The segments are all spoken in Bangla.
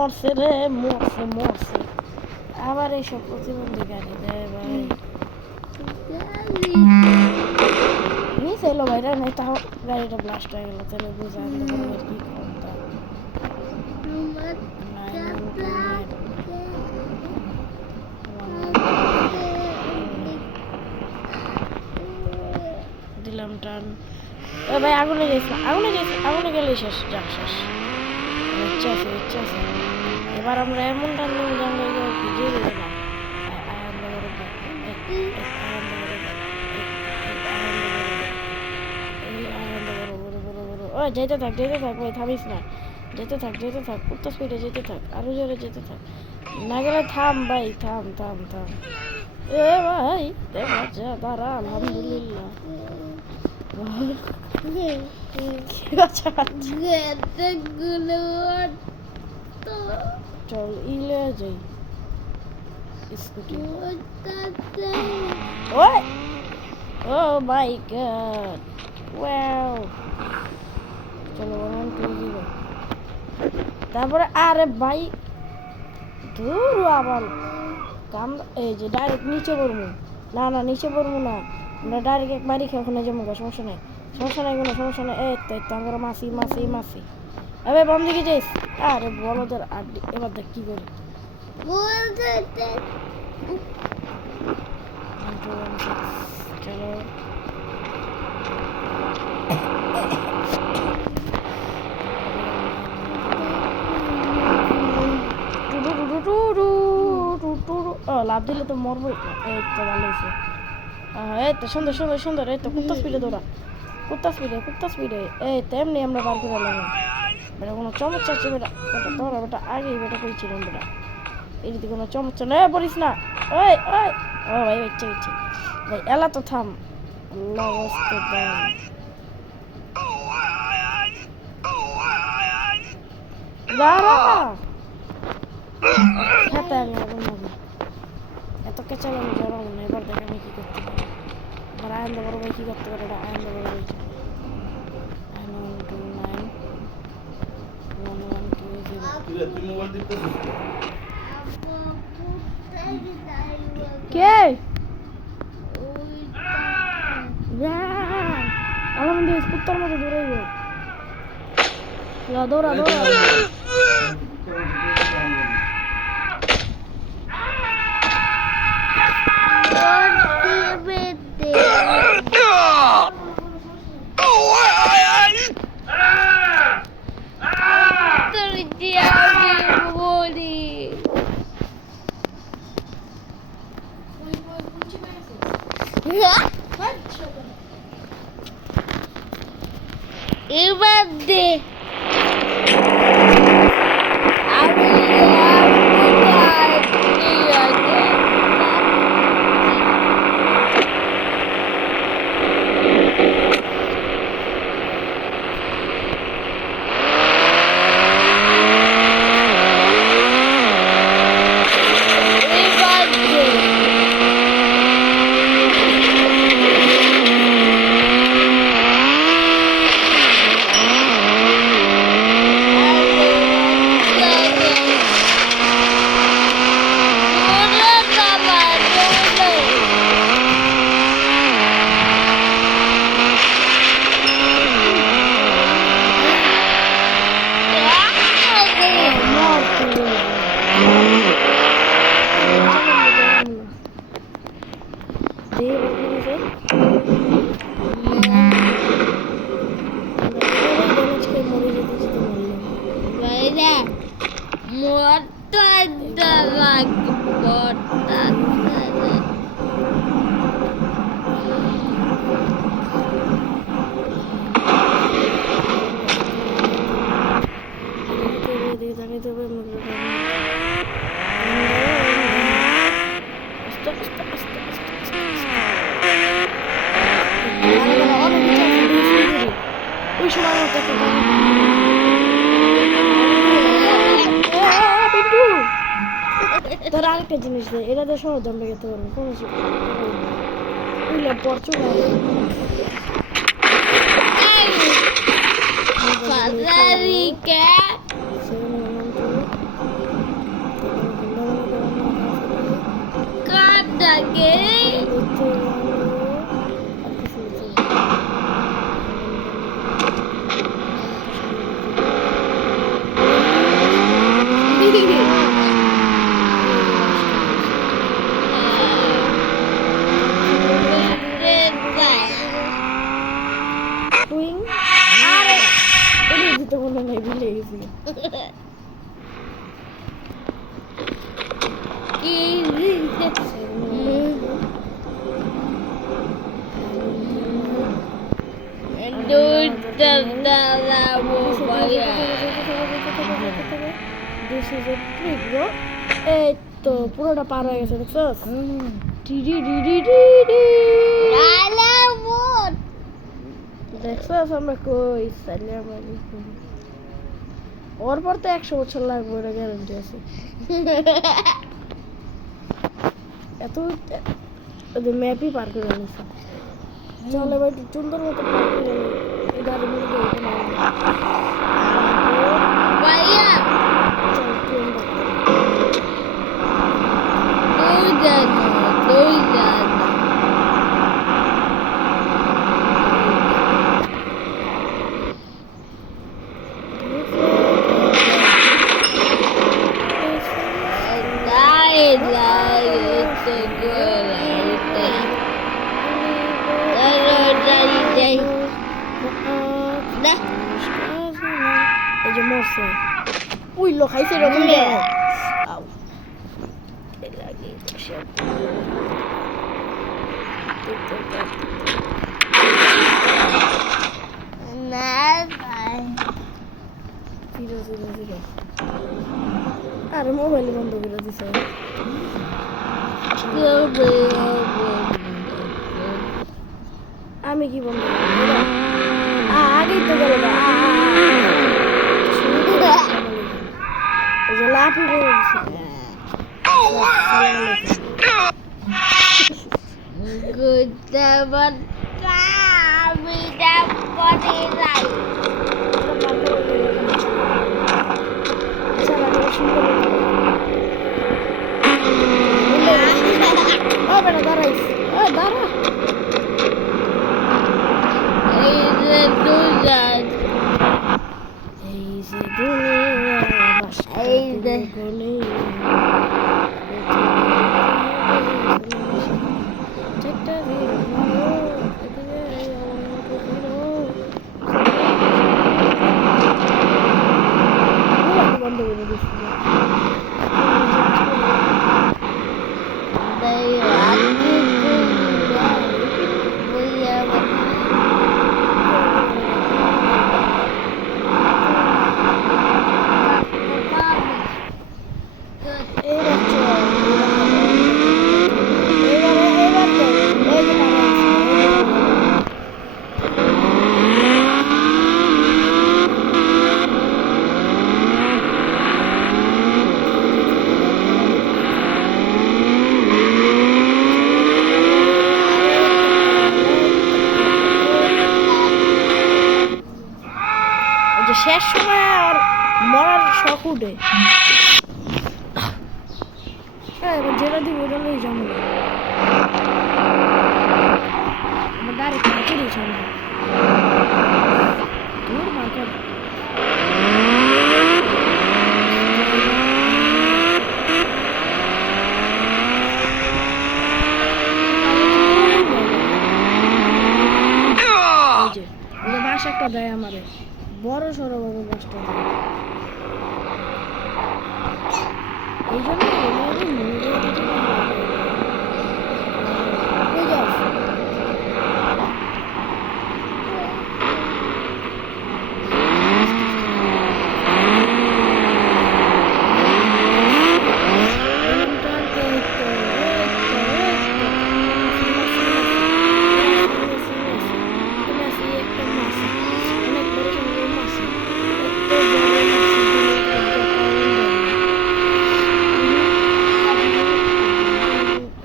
মরছে রে, মরছে মরছে। আবার এইসব প্রতিবন্ধী গাড়ি দেয় ভাই। নিচে এলো ভাইরা, নাই তাও গাড়িটা ব্লাস্ট হয়ে গেল। তাহলে বুঝা কি ক্ষমতা। দিলাম টান। ভাই আগুনে গেছে, আগুনে গেছে, আগুনে গেলে শেষ, যাক শেষ। ইচ্ছা আছে, ইচ্ছা আছে। এবার আমরা এমন টান নেব জানলে ভিজিয়ে দেবো না। ও যেতে থাক, যেতে থাক ভাই, থামিস না। যেতে থাক, যেতে থাক, কত স্পিডে যেতে থাক, আরো জোরে যেতে থাক। না গেলে থাম ভাই, থাম থাম থাম। এ ভাই দেখা যা, দাঁড়া, আলহামদুলিল্লাহ। চল ইলে যাই স্কুটি। ও মাই গড, ওয়াও। চলো 1 2 0। তারপরে আরে ভাই দূর আবার কাম। এই যে ডাইরেক্ট নিচে পড়বো। না না নিচে পড়বো না, আমরা ডাইরেক্ট এক বাড়ি খেয়ে ওখানে যাবো। সমস্যা নেই, সমস্যা নেই, কোনো সমস্যা নেই। এই তো আমরা মাসি মাসি মাসি। এবার বাম দিকে যাইস। আরে বলদের আড্ডি। এবার দেখ কি করি। চলো লাভ দিলে তো মরবই। এই তো ভালো হয়েছে। এই তো সুন্দর সুন্দর সুন্দর। এই তো কুত্তা স্পিডে দৌড়া, কুত্তা স্পিডে, কুত্তা স্পিডে। এই তো এমনি আমরা বার করে লাগলাম। বেটা কোনো চমৎকার আছে বেটা, বেটা তোরা বেটা আগেই বেটা করেছিলাম বেটা। এই যদি কোনো চমৎকার না পড়িস না। ওই ওই ও ভাই ইচ্ছে ইচ্ছে ভাই, এলা তো থাম। আল্লাহ বসতে দাম দাঁড়া। খেতে আমি আগুন মারবো। এত কেচাল আমি জড়াবো না। এবার দেখ আমি কি করতে পারি। এবার আয়ন বড় ভাই কি করতে পারে। আয়ন বড় ভাই 929 1120। কে আলহামদুলিল্লাহ কুত্তার মতো দৌড়াইব। দৌড়া দৌড়া। এবার দে তোর আরেকটা জিনিস দেয়, এটা দিয়ে সহজ আমরা খেতে পারবো কোনো পরচু মনে হয় ভুলে গেছি এই তো পুরোটা পার হয়ে গেছে দেখছস দেখছস আমরা কই সালাম আলাইকুম ওর পর তো 100 বছর লাগবে এটা গ্যারান্টি আছে এত ম্যাপই পার করে নিছে চল এবার একটু সুন্দর মতো পার করে এই গাড়ি নিয়ে ভাইয়া চল ট্রেন এই যে মরছে উই লো খাইছে এরকম আউ এই লাগে সব আরে মোবাইল বন্ধ করে দিছে আমি কি বন্ধ আগেই তো গেল লাফি করে দাঁড়াইস দাঁড়া শেষ সময় আর মরার শখ উঠে এবার যেটা দিব ওটা লই যাবো আমার ডাইরেক্ট চলে যাবো তোর মার্কার বাস একটা দেয় আমারে বড় সড়ো ভাবে বাসটা এই জন্য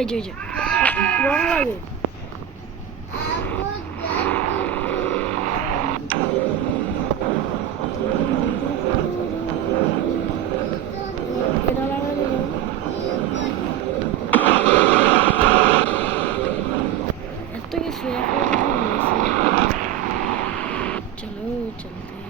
এই যে রং লাগে এটা লাগানো এত কিছু চলো চলতে